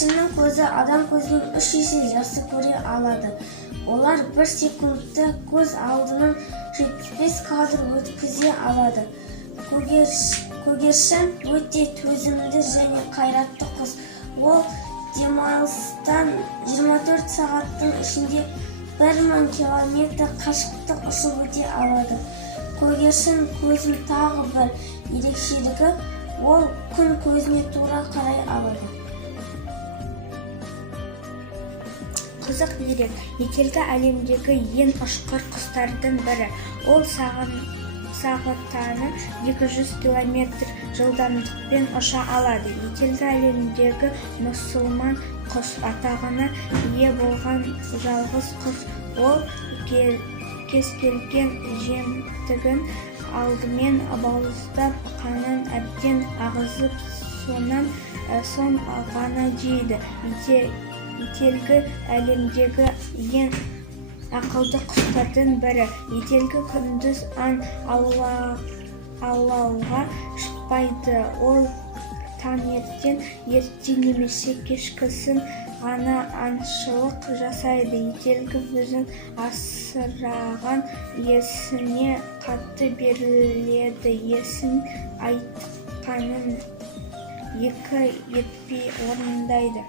Көгершіннің көзі адам көзінен 3 есе жақсы көре алады. Олар 1 секундта көз алдынан 75 кадр өткізе алады. Көгершін өте төзімді және қайратты құс. Ол демалыстан 24 сағаттың ішінде 1000 километр қашықтық ұшып өте алады. Көгершін көзінің тағы бір ерекшелігі, ол күн көзіне тура қарай алады. Қызық дерек, ителгі әлемдегі ең ұшқыр құстардың бірі. Ол сағаттана 200 км жылдамдықпен ұша алады. Ителгі әлемдегі мұсылман құс атағына ие болған жалғыз құс. Ол кез келген жемтігін алдымен бауыздап, қанын әбден ағызып, соң ғана жейді. Ителгі әлемдегі ең ақылды құстардың бірі. Ителгі күндіз аң аулауға шықпайды. Ол таңертең ерте немесе кешкісін ғана аңшылық жасайды. Ителгі өзін асыраған иесіне қатты беріледі. Иесінің айтқанын екі етпей орындайды.